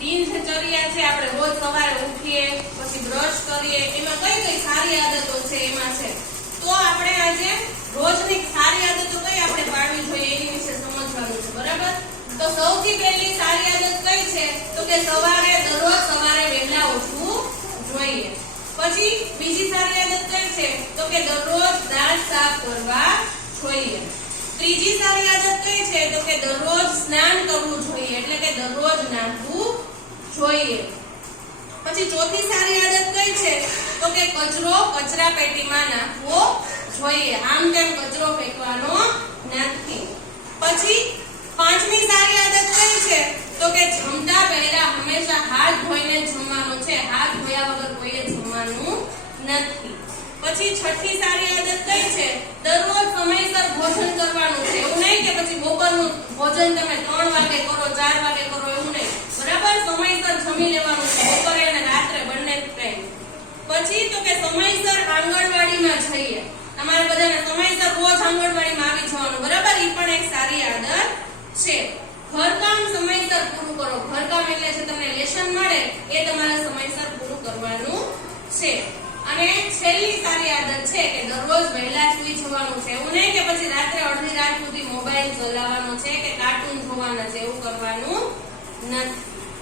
દિનચર્યા છે, આપણે રોજ સવારે ઉઠીએ પછી બ્રશ કરીએ, એમાં કઈ કઈ સારી આદતો છે એમાં છે. તો આપણે આજે રોજની સારી આદતો કઈ આપણે પાડવી જોઈએ એની વિશે સમજવાનું છે, બરાબર? તો સૌથી પહેલી સારી આદત કઈ છે? તો કે દરરોજ સવારે વહેલા ઉઠવું જોઈએ. પછી બીજી સારી આદત કઈ છે? તો કે દરરોજ દાંત સાફ કરવા જોઈએ. ત્રીજી સારી આદત કઈ છે? તો કે દરરોજ સ્નાન કરવું જોઈએ, એટલે કે દરરોજ નાહવું જોઈએ. પછી ચોથી સારી આદત કઈ છે? તો કે કચરો કચરા પેટીમાં નાખવો જોઈએ, આમ તેમ કચરો ફેંકવાનો નથી. પછી પાંચમી સારી આદત કઈ છે? તો કે જમતા પહેલા હંમેશા હાથ ધોઈને જમવાનું છે, હાથ ધોયા વગર કોઈએ જમવાનું નથી. પછી છઠ્ઠી સારી આદત કઈ છે? દરરોજ સમયસર ભોજન કરવાનું છે, એવું નહીં કે પછી બપોરનું ભોજન તમે 3 વાગે કરો 4 વાગે કરો એવું નહીં, બરાબર? સમયસર જમી લેવાનું છે, બપોરે અને રાત્રે બંને ટાઈમ. પછી તો કે સમયસર આંગણવાડીમાં જઈએ, તમારે બધાને સમયસર રોજ આંગણવાડીમાં આવી જવાનું, બરાબર? એ પણ એક સારી આદત છે. ઘરકામ સમયસર પૂરું કરો, ઘરકામ એટલે જે તમને લેસન મળે એ તમારે સમયસર પૂરું કરવાનું છે. અને છેલ્લી સારી આદત છે કે દરરોજ વહેલા સૂઈ જવાનું છે, એવું નહીં કે પછી રાત્રે અડધી રાત સુધી મોબાઈલ ચલાવવાનો છે કે કાર્ટૂન જોવાના છે, એવું કરવાનું નથી.